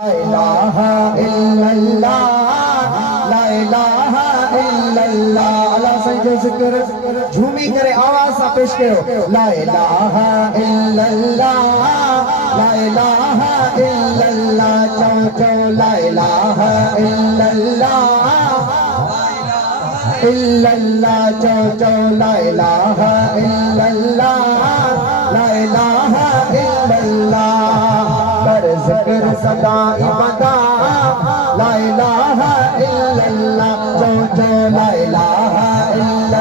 لا الہ الا اللہ لا الہ الا اللہ اللہ سنجو ذکر جھومی کرے آواز سا پیش کرو لا الہ الا اللہ لا الہ الا اللہ چو چو لا الہ الا اللہ الا اللہ چو چو لا الہ الا اللہ لا الہ الا اللہ پر ذکر صدائی بدا لا الہ الا اللہ چو چو لا الہ الا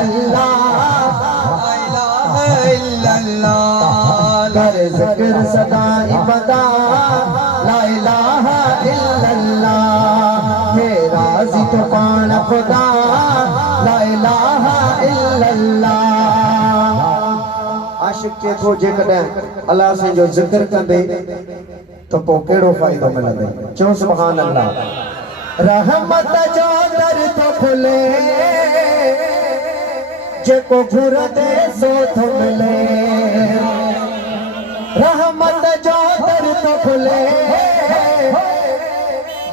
اللہ پر ذکر صدائی بدا لا الہ الا اللہ یہ راضی تو پان خدا لا الہ الا اللہ عاشق کے کو جے کڈیں اللہ سے جو ذکر کندے تو کو کیڑو فائدہ ملندے چوں سبحان اللہ رحمت جو در تو کھلے جے کو گھر دے سو تو ملے رحمت جو در تو کھلے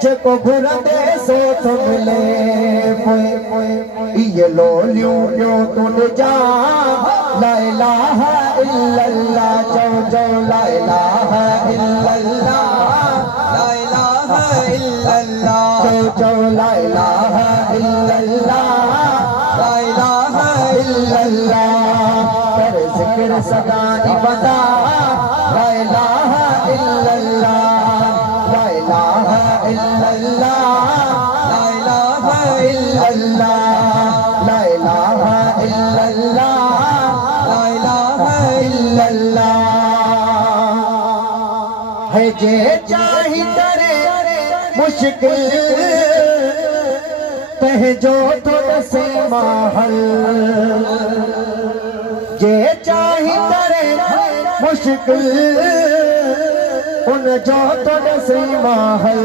جے کو گھر دے سو تو ملے یہ لو لیوں لیوں تو نجا لا الہ الا اللہ جو جو لا الہ الا اللہ لا الہ الا اللہ جو جو لا الہ الا اللہ لا الہ الا اللہ پر ذکر صدائی بدا لا الہ الا اللہ لا الہ الا اللہ لا الہ الا اللہ لا الہ الا اللہ لا الہ الا اللہ ہے جے چاہی کرے مشکل تہ جو تھوڑا سے ماحل جے چاہی کرے مشکل ان جو تھوڑا سے ماحل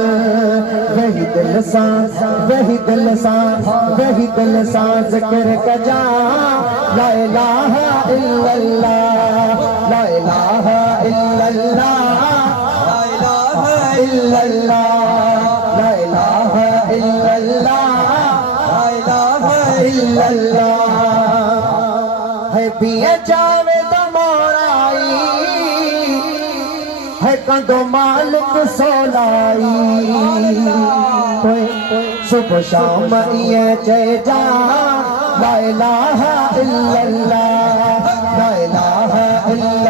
وہی دل سان وہی دل سان وہی دل سان ذکر کجا لا الہ الا اللہ لا الہ الا اللہ لا الہ الا اللہ لا الہ الا اللہ لا الہ الا اللہ ہے بیہ جاوید مورائی ہے کندو مالک سولائی صبح شام یہ چے جا لا الہ الا اللہ لا الہ الا